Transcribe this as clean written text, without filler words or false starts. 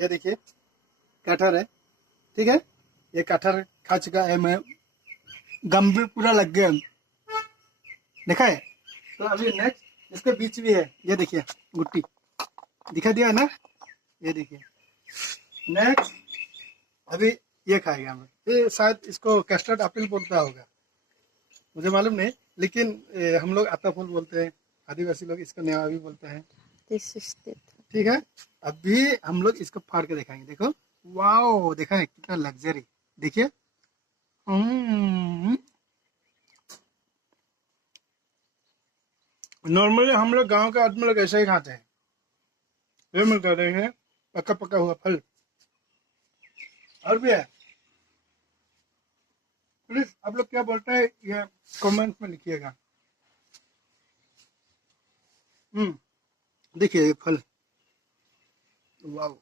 ये देखिए कटहर है, ठीक है। ये कटहर खा चुका है मैं, गम भी पूरा लग गया, देखा है। तो अभी नेक्स्ट इसके बीच भी है, ये देखिए गुट्टी दिखा दिया है ना, ये देखिए। नेक्स्ट अभी ये खाएगा हमें, ये शायद इसको कस्टर्ड एप्पल बोलता होगा, मुझे मालूम नहीं, लेकिन हम लोग आता फूल बोलते हैं, आदिवासी लोग इसको नेवा भी बोलते हैं, This is the ठीक है। अभी हम लोग इसको फाड़ के दिखाएंगे, देखो। वाओ, देखा है कितना लग्जरी, देखिए। नॉर्मली हम लोग गांव के आदमी लोग ऐसे ही खाते हैं। ये मिलता है पका पका हुआ फल, और भी है। प्लीज आप लोग क्या बोलते हैं ये कमेंट में लिखिएगा। देखिए ये फल, वाओ।